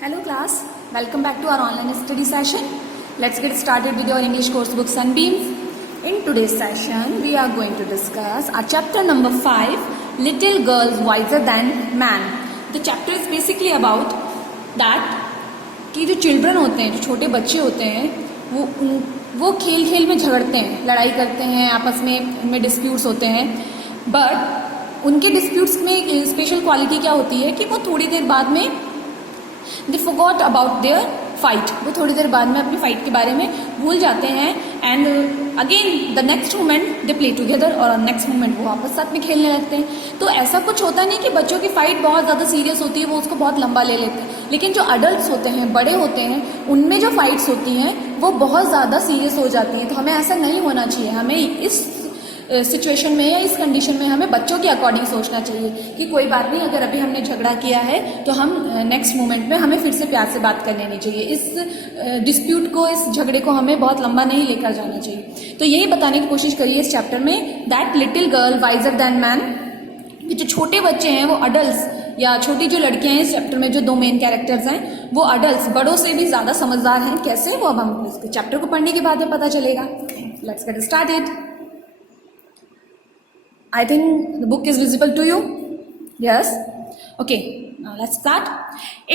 Hello class, welcome back to our online study session. Let's get started with your English course book Sunbeams. In today's session, we are going to discuss our chapter number 5, Little Girls Wiser Than Man. The chapter is basically about that कि जो children होते हैं, जो छोटे बच्चे होते हैं, वो खेल खेल में झगड़ते हैं, लड़ाई करते हैं, आपस में उनमें डिस्प्यूट्स होते हैं. बट उनके डिस्प्यूट्स में एक स्पेशल क्वालिटी क्या होती है कि वो थोड़ी देर बाद में दे फॉरगॉट अबाउट देयर फाइट. वो थोड़ी देर बाद में अपनी फाइट के बारे में भूल जाते हैं and again the next moment they play together और नेक्स्ट मोमेंट वो वापस साथ में खेलने लगते हैं. तो ऐसा कुछ होता नहीं कि बच्चों की फाइट बहुत ज़्यादा सीरियस होती है, वो उसको बहुत लंबा ले लेते हैं. लेकिन जो अडल्ट होते हैं, बड़े होते हैं, उनमें जो फाइट्स होती हैं वो बहुत ज़्यादा सीरियस हो जाती हैं. तो हमें ऐसा नहीं होना चाहिए. हमें इस सिचुएशन में या इस कंडीशन में हमें बच्चों के अकॉर्डिंग सोचना चाहिए कि कोई बात नहीं, अगर अभी हमने झगड़ा किया है तो हम नेक्स्ट मोमेंट में हमें फिर से प्यार से बात कर लेनी चाहिए. इस डिस्प्यूट को, इस झगड़े को हमें बहुत लंबा नहीं लेकर जाना चाहिए. तो यही बताने की कोशिश करिए इस चैप्टर में that little girl wiser than man. जो छोटे बच्चे हैं वो अडल्ट्स या छोटी जो लड़कियां हैं इस चैप्टर में जो दो मेन कैरेक्टर्स हैं वो अडल्ट्स बड़ों से भी ज़्यादा समझदार हैं. कैसे, वो अब हम इस चैप्टर को पढ़ने के बाद में पता चलेगा. Let's get started. I think the book is visible to you. Yes. Okay. Now let's start.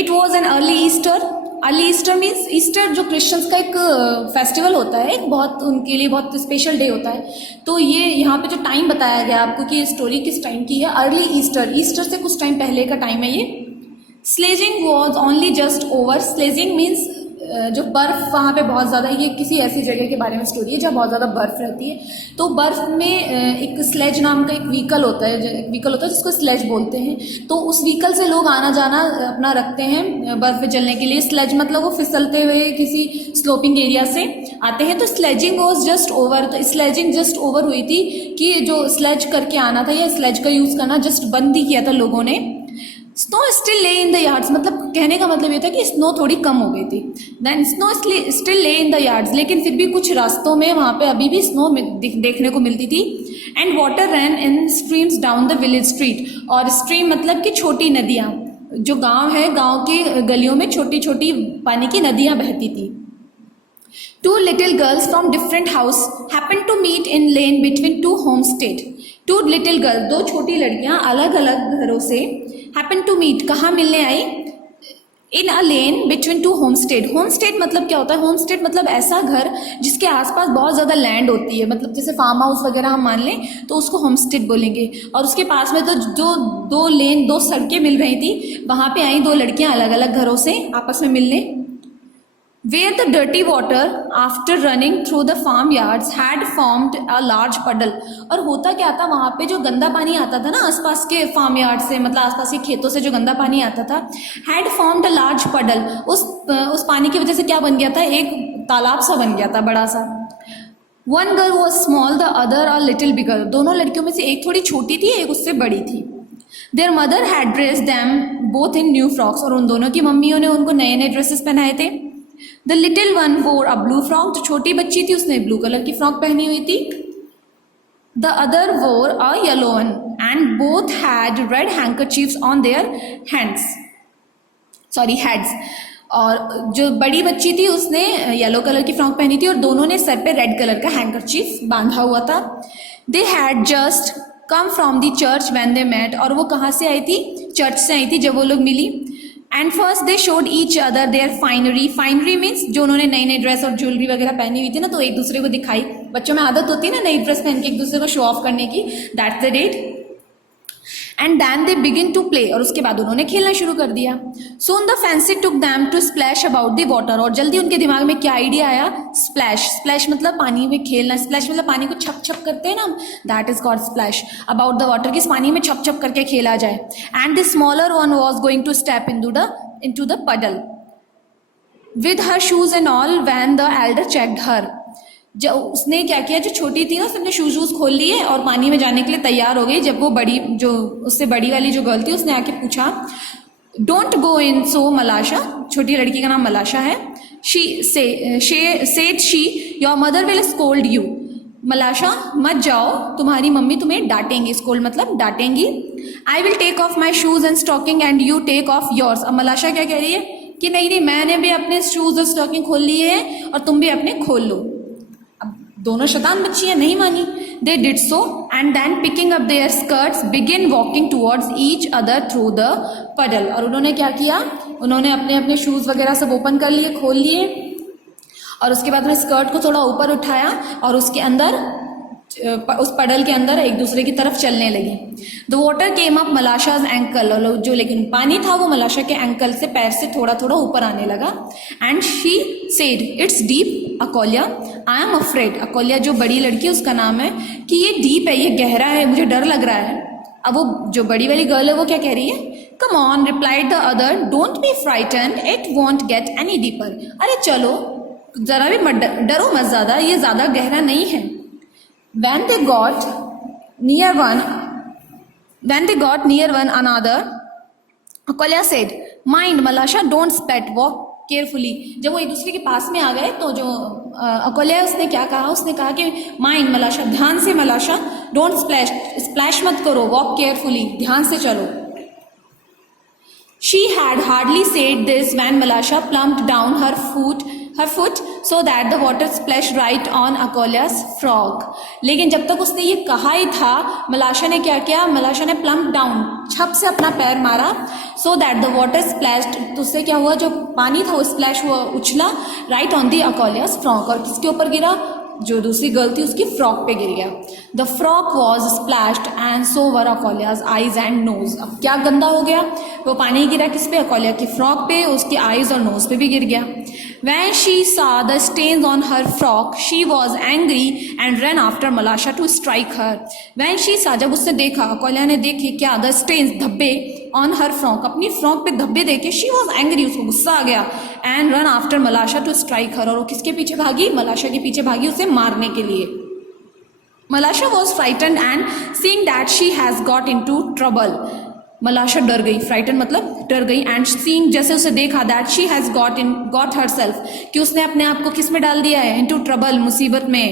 It was an early Easter. Early Easter means Easter जो क्रिश्चियंस का एक फेस्टिवल होता है, एक बहुत उनके लिए बहुत स्पेशल डे होता है. तो ये यहाँ पे जो टाइम बताया गया आपको कि ये स्टोरी किस टाइम की है, अर्ली ईस्टर, ईस्टर से कुछ टाइम पहले का टाइम है ये. Sledging was only just over. Sledging means जो बर्फ़ वहाँ पे बहुत ज़्यादा, ये किसी ऐसी जगह के बारे में स्टोरी है जहाँ बहुत ज़्यादा बर्फ़ रहती है. तो बर्फ़ में एक स्लेज नाम का एक व्हीकल होता है, जिसको स्लेज बोलते हैं. तो उस व्हीकल से लोग आना जाना अपना रखते हैं बर्फ़ में चलने के लिए. स्लेज मतलब वो फिसलते हुए किसी स्लोपिंग एरिया से आते हैं. तो स्लेजिंग वॉज जस्ट ओवर. तो स्लेजिंग जस्ट ओवर हुई थी कि जो स्लेज करके आना था या स्लेज का यूज़ करना जस्ट बंद ही किया था लोगों ने. स्नो स्टिल ले इन द यार्ड्स, मतलब कहने का मतलब ये था कि स्नो थोड़ी कम हो गई थी. देन स्नो स्टिल ले इन द यार्ड्स, लेकिन फिर भी कुछ रास्तों में वहाँ पे अभी भी स्नो देखने को मिलती थी. And water ran in streams down the village street. और स्ट्रीम मतलब कि छोटी नदियाँ, जो गांव है, गांव के गलियों में छोटी छोटी पानी की नदियाँ बहती थी. Two little girls from different house happened to meet in lane between two homestead. Two little girls, दो छोटी लड़कियां अलग अलग घरों से happened to meet, कहाँ मिलने आई, in a lane between two homestead. homestead मतलब क्या होता है? homestead मतलब ऐसा घर जिसके आसपास बहुत ज़्यादा लैंड होती है, मतलब जैसे फार्म हाउस वगैरह हम मान लें तो उसको homestead बोलेंगे. और उसके पास में तो जो दो सड़कें मिल रही थी, वहाँ पे आई दो लड़कियाँ अलग अलग घरों से आपस में मिलने. Where the dirty water after running through the farmyards had formed a large puddle. और होता क्या था वहाँ पे, जो गंदा पानी आता था ना आसपास के फार्मयार्ड से, मतलब आसपास के खेतों से जो गंदा पानी आता था, had formed a large puddle. उस पानी की वजह से क्या बन गया था, एक तालाब सा बन गया था बड़ा सा. One girl was small, the other a little bigger. दोनों लड़कियों में से एक थोड़ी छोटी थी, एक उससे बड़ी थी. Their mother had dressed them both in new frocks. और उन दोनों की मम्मियों ने उनको नए नए ड्रेसेस पहनाए थे. The little one wore a blue frock. जो छोटी बच्ची थी उसने ब्लू कलर की फ्रॉक पहनी हुई थी. The other wore a yellow one and both had red handkerchiefs on their heads. और जो बड़ी बच्ची थी उसने येलो कलर की फ्रॉक पहनी थी और दोनों ने सर पे रेड कलर का हैंकरचीफ बांधा हुआ था. They had just come from the church when they met. और वो कहाँ से आई थी? चर्च से आई थी जब वो लोग मिली. And first they showed each other their finery. Finery means जो उन्होंने नई नई ड्रेस और ज्वेलरी वगैरह पहनी हुई थी ना, तो एक दूसरे को दिखाई. बच्चों में आदत होती है ना नई ड्रेस पहन के एक दूसरे को शो ऑफ करने की. That's the date. And then they begin to play. और उसके बाद उन्होंने खेलना शुरू कर दिया. Soon the fancy took them to splash about the water. और जल्दी उनके दिमाग में क्या आइडिया आया? स्प्लैश. स्प्लैश मतलब पानी में खेलना. स्प्लैश मतलब पानी को छप छप करते हैं ना, that is called splash. About the water, किस पानी में छप छप करके खेला जाए. And the smaller one was going to step into the puddle with her shoes and all when the elder checked her. जो उसने क्या किया, जो छोटी थी ना उसने शूज खोल लिए और पानी में जाने के लिए तैयार हो गई. जब वो बड़ी, जो उससे बड़ी वाली जो गर्ल थी, उसने आके पूछा डोंट गो इन. सो मलाशा, छोटी लड़की का नाम मलाशा है. said she your mother will scold you. मलाशा मत जाओ, तुम्हारी मम्मी तुम्हें डांटेंगी. स्कोल्ड मतलब डांटेंगी. I will take off my shoes and stocking and you take off yours. अब मलाशा क्या कह रही है कि नहीं नहीं मैंने भी अपने शूज और स्टॉकिंग खोल लिए हैं और तुम भी अपने खोल लो। अब दोनों शैतान बच्ची है, नहीं मानी। They did so and then picking up their skirts begin walking towards each other through the puddle. और उन्होंने क्या किया, उन्होंने अपने अपने शूज़ वगैरह सब ओपन कर लिए, खोल लिए, और उसके बाद में स्कर्ट को थोड़ा ऊपर उठाया और उसके अंदर उस पडल के अंदर एक दूसरे की तरफ चलने लगी। The water came up मलाशाज ankle, और जो लेकिन पानी था वो मलाशा के एंकल से, पैर से थोड़ा थोड़ा ऊपर आने लगा। And she said it's deep अकोलिया, I am afraid. अकोलिया जो बड़ी लड़की उसका नाम है कि ये डीप है, ये गहरा है, मुझे डर लग रहा है। अब वो जो बड़ी वाली गर्ल है वो क्या कह रही है, come on replied the other don't be frighten it won't get any deeper. अरे चलो जरा भी मत डरो मत, ज़्यादा ये ज़्यादा गहरा नहीं है। When they got near one another, Akolia said, "Mind, Malasha, don't splat. Walk carefully." जब वो एक दूसरे के पास में आ गए तो जो अकोलिया है उसने क्या कहा, उसने कहा कि माइंड मलाशा, ध्यान से मलाशा, डोंट स्प्लैश मत करो, वॉक केयरफुली, ध्यान से चलो। She had hardly said this when Malasha plumped down her foot so that the water splashed right on Akolia's frock. लेकिन जब तक उसने ये कहा ही था, मलाशा ने क्या किया, मलाशा ने प्लम्प डाउन, छप से अपना पैर मारा, so that the water splashed, तो उससे क्या हुआ, जो पानी था वो स्प्लैश हुआ, उछला right on the Akolia's frock, और किसके ऊपर गिरा, जो दूसरी गर्ल थी उसकी फ्रॉक पे गिर गया। The frock was splashed and so were Akolia's eyes and nose. अब क्या गंदा हो गया, वो पानी गिरा किस पे, अकोलिया की फ्रॉक पे, उसकी आइज और नोज पे भी गिर गया। When she saw the stains on her frock, she was angry and ran after Malasha to strike her. When she saw, जब उसने देखा, अकोलिया ने देखे क्या, the stains, धब्बे, on her frock, अपनी फ्रॉक पे धब्बे देखे, she was angry, उसको गुस्सा आ गया, and run after Malasha to strike her, और वो किसके पीछे भागी, मलाशा के पीछे भागी उसे मारने के लिए। Malasha was frightened and seeing that she has got into trouble. मलाशा डर गई, फ्राइटन मतलब डर गई, एंड सीइंग, जैसे उसे देखा, that she has got herself, कि उसने अपने आप को किस में डाल दिया है, इनटू ट्रबल, मुसीबत में।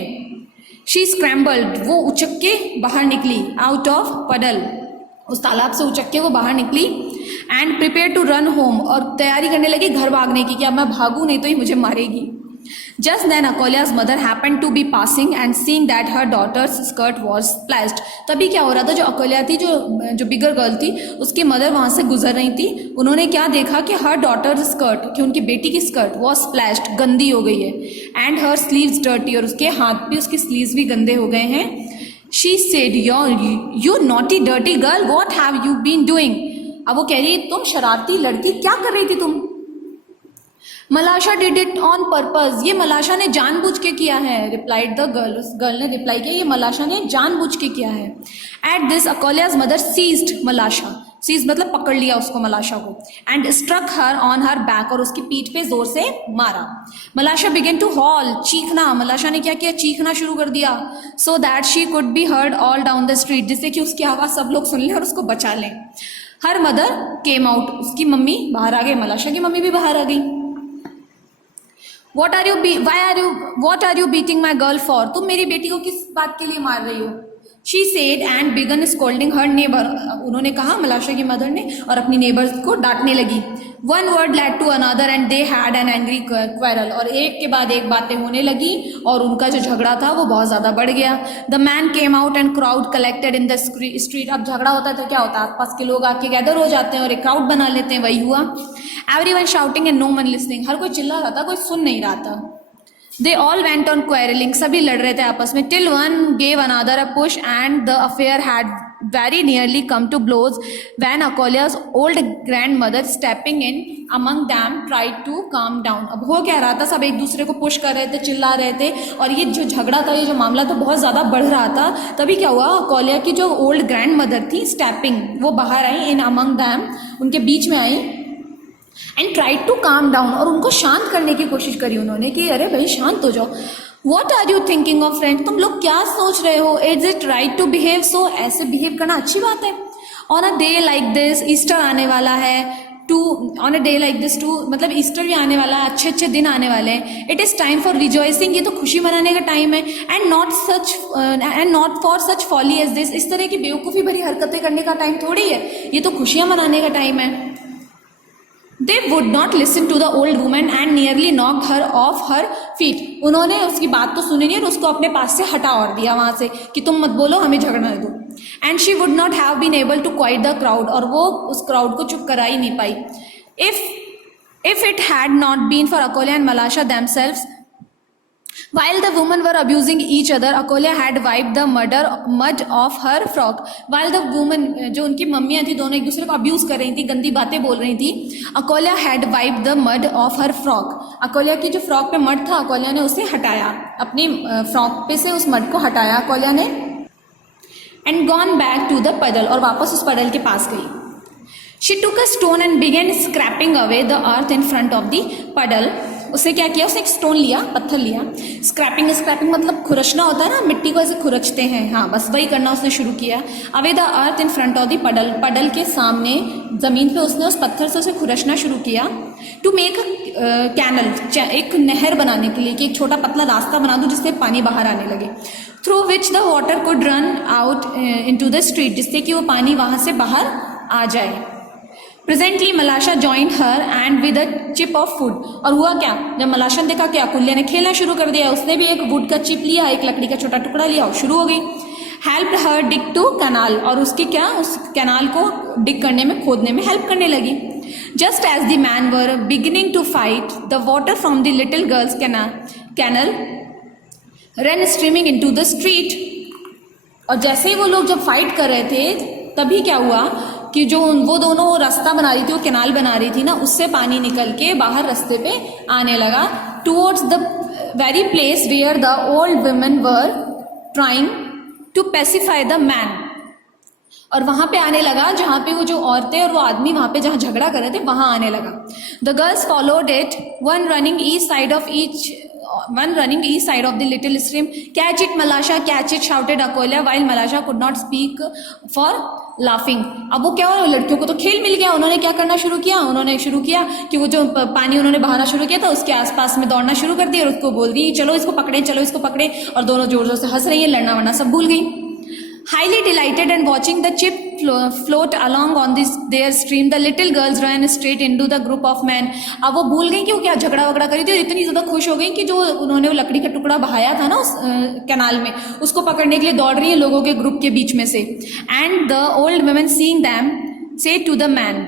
शी स्क्रैम्बल्ड, वो उचक के बाहर निकली, आउट ऑफ पडल, उस तालाब से उचक के वो बाहर निकली। And prepare to run home, और तैयारी करने लगी घर भागने की, कि अब मैं भागूँ नहीं तो ये मुझे मारेगी। Just then Akolia's mother happened to be passing and seeing that her daughter's skirt was splashed. तभी क्या हो रहा था, जो अकोलिया थी, जो बिगर गर्ल थी, उसकी मदर वहाँ से गुजर रही थी, उन्होंने क्या देखा कि her daughter's skirt, कि उनकी बेटी की स्कर्ट was splashed, गंदी हो गई है, and her sleeves dirty, और उसके हाथ भी, उसके स्लीव्स भी गंदे हो गए हैं। She said, you naughty dirty girl, what have you been doing? अब वो कह रही है, तुम शरारती लड़की क्या कर रही थी तुम। Malasha did it on purpose, ये मलाशा ने जानबूझ के किया है, रिप्लाइड द गर्ल, उस गर्ल ने रिप्लाई किया, ये मलाशा ने जानबूझ के किया है। At this Akolia's mother seized Malasha, seize मतलब पकड़ लिया उसको, मलाशा को, and struck her on her back, और उसकी पीठ पे जोर से मारा। मलाशा बिगेन टू हॉल, चीखना, मलाशा ने क्या किया, चीखना शुरू कर दिया, so that she could be heard all down the street, जिससे कि उसकी आवाज़ सब लोग सुन लें और उसको बचा लें। हर मदर केम आउट, उसकी मम्मी बाहर आ गई, मलाशा की मम्मी भी बाहर आ गई। What are you beating my girl for? तुम मेरी बेटी को किस बात के लिए मार रही हो? She said and began scolding her neighbor. उन्होंने कहा, मलाशा की मदर ने, और अपनी नेबर्स को डांटने लगी। One word led to another and they had an angry quarrel. और एक के बाद एक बातें होने लगी और उनका जो झगड़ा था वो बहुत ज़्यादा बढ़ गया। The man came out and crowd collected in the street. अब झगड़ा होता है तो क्या होता है, आसपास के लोग आके गैदर हो जाते हैं और एक क्राउड बना लेते हैं, वही हुआ। Everyone shouting and no one listening. हर कोई चिल्ला रहा था, कोई सुन नहीं रहा था। They all went on quarreling. सभी लड़ रहे थे आपस में, till one gave another a push and the affair had very nearly come to blows when Akolia's old grandmother stepping in among them tried to calm down. अब हो क्या रहा था, सब एक दूसरे को पुश कर रहे थे, चिल्ला रहे थे, और ये जो झगड़ा था, ये जो मामला था, बहुत ज़्यादा बढ़ रहा था। तभी क्या हुआ, अकोलिया की जो ओल्ड ग्रैंड मदर थी स्टेपिंग, वो बाहर आई, इन अमंग दैम, उनके बीच में आई, and tried to calm down, और उनको शांत करने की कोशिश करी उन्होंने, कि अरे भाई शांत हो जाओ। What are you thinking of friend, तुम लोग क्या सोच रहे हो, is it right to behave so, ऐसे बिहेव करना अच्छी बात है। On a day like this, Easter आने वाला है, on a day like this too मतलब ईस्टर भी आने वाला है, अच्छे अच्छे दिन आने वाले हैं। It is time for rejoicing, ये तो खुशी मनाने का टाइम है, and not for such folly as this, इस तरह की बेवकूफ़ी भरी हरकतें करने का टाइम थोड़ी है, ये तो खुशियाँ मनाने का टाइम है। They would not listen to the old woman and nearly knocked her off her feet. उन्होंने उसकी बात तो सुनी नहीं और उसको अपने पास से हटा और दिया वहाँ से कि तुम मत बोलो, हमें झगड़ने दो। And she would not have been able to quiet the crowd, और वो उस क्राउड को चुप करा ही नहीं पाई। If it had not been for Akolya and Malasha themselves, while the women were abusing each other, Akolia had wiped the mud off her frock. While the women, जो उनकी मम्मियाँ थी, दोनों एक दूसरे को अब्यूज कर रही थी, गंदी बातें बोल रही थी, Akolia had wiped the mud off her frock. अकोलिया की जो फ्रॉक पे मड था, अकोलिया ने उसे हटाया, अपनी फ्रॉक पे से उस मड को हटाया अकोलिया ने। And gone back to the puddle, और वापस उस पडल के पास गई। She took a stone and began scraping away the earth in front of the puddle. उसने क्या किया, उसने एक स्टोन लिया, पत्थर लिया। स्क्रैपिंग मतलब खुरचना होता है ना, मिट्टी को ऐसे खुरचते हैं, हाँ बस वही करना उसने शुरू किया। Away the earth in front of the पडल, पडल के सामने जमीन पे उसने उस पत्थर से उसे खुरचना शुरू किया। टू मेक कैनल, एक नहर बनाने के लिए, कि एक छोटा पतला रास्ता बना दूं जिससे पानी बाहर आने लगे। Through which the water could run out into the street, जिससे कि वो पानी वहां से बाहर आ जाए। Presently मलाशा joined her and with a chip off would, और हुआ क्या, जब मलाशा ने देखा कि अकुल्या ने खेलना शुरू कर दिया, उसने भी एक वुड का चिप लिया, एक लकड़ी का छोटा टुकड़ा लिया और शुरू हो गई। Help her dig to canal, और उसकी क्या, उस कैनाल को डिग करने में, खोदने में हेल्प करने लगी। Just as the man were beginning to fight, the water from the little girl's canal run streaming into the street, और जैसे ही वो लोग जब फाइट कर रहे थे, तभी क्या हुआ कि जो वो दोनों रास्ता बना रही थी, वो कैनाल बना रही थी ना, उससे पानी निकल के बाहर रास्ते पे आने लगा। Towards the very place where the old women were trying to pacify the man, और वहां पे आने लगा जहाँ पे वो जो औरतें और वो आदमी वहां पे जहाँ झगड़ा कर रहे थे, वहां आने लगा। The girls followed it, one running each side of the little stream. Catch it Malasha, catch it, shouted Akolia, while Malasha could not speak for laughing. अब वो क्या हुआ, लड़कियों को तो खेल मिल गया, उन्होंने क्या करना शुरू किया, उन्होंने शुरू किया कि वो जो पानी उन्होंने बहाना शुरू किया था, उसके आसपास में दौड़ना शुरू कर दिया, और उसको बोल रही चलो इसको पकड़े, चलो इसको पकड़े, और दोनों जोर जोर से हंस रही है, लड़ना वरना सब भूल गई। Highly delighted and watching the chip float along on their stream, the little girls ran straight into the group of men. अब वो भूल गई कि वो क्या झगड़ा वगड़ा करी थी, और इतनी ज़्यादा खुश हो गई कि जो उन्होंने वो लकड़ी का टुकड़ा बहाया था ना उस कैनाल में, उसको पकड़ने के लिए दौड़ रही है लोगों के ग्रुप के बीच में से। And the old women seeing them से टू द मैन,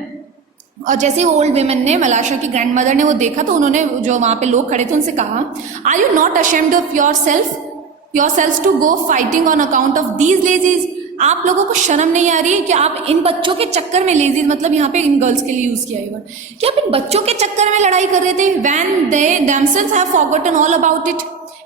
और जैसे वो ओल्ड वुमेन ने, मलाशा की ग्रैंड मदर ने वो देखा, तो उन्होंने, जो वहाँ पे लोग खड़े थे, उनसे कहा, are you not ashamed of yourselves to go fighting on account of these lazies? आप लोगों को शर्म नहीं आ रही है कि आप इन बच्चों के चक्कर में, लेजीज मतलब यहाँ पे इन गर्ल्स के लिए यूज किया है, कि आप इन बच्चों के चक्कर में लड़ाई कर रहे थे, when they themselves have forgotten all about it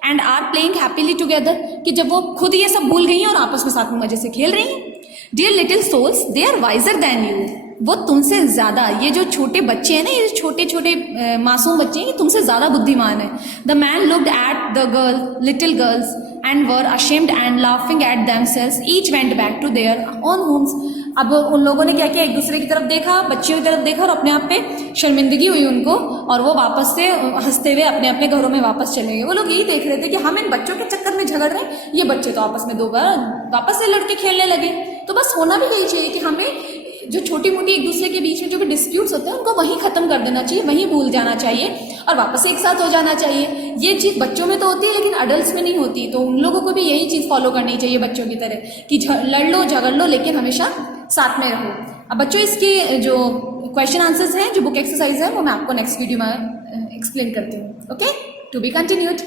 and are playing happily together, कि जब वो खुद ये सब भूल गई हैं और आपस में साथ में मजे से खेल रही हैं। Dear little souls, they are wiser than you. वो तुमसे ज्यादा, ये जो छोटे बच्चे हैं ना, ये छोटे छोटे मासूम बच्चे हैं, ये तुमसे ज्यादा बुद्धिमान है। The man looked at the little girls and were ashamed and laughing at themselves. Each went back to their own homes. अब उन लोगों ने क्या किया, एक दूसरे की तरफ देखा, बच्चियों की तरफ देखा, और अपने आप पे शर्मिंदगी हुई उनको, और वो वापस से हंसते हुए अपने अपने घरों में वापस चले गए। वो लोग यही देख रहे थे कि हम इन बच्चों के चक्कर में झगड़ रहे हैं, ये बच्चे तो आपस में दो बार वापस से लड़के खेलने लगे। तो बस होना भी यही चाहिए कि हमें जो छोटी मोटी एक दूसरे के बीच में जो भी डिस्प्यूट्स होते हैं, उनको वहीं खत्म कर देना चाहिए, वहीं भूल जाना चाहिए, और वापस एक साथ हो जाना चाहिए। ये चीज़ बच्चों में तो होती है, लेकिन अडल्ट्स में नहीं होती, तो उन लोगों को भी यही चीज़ फॉलो करनी चाहिए बच्चों की तरह, कि लड़ लो झगड़ लो, लेकिन हमेशा साथ में रहो। अब बच्चों, इसकी जो क्वेश्चन आंसर्स हैं, जो बुक एक्सरसाइज है, वो मैं आपको नेक्स्ट वीडियो में एक्सप्लेन करती हूँ। Okay, to be continued.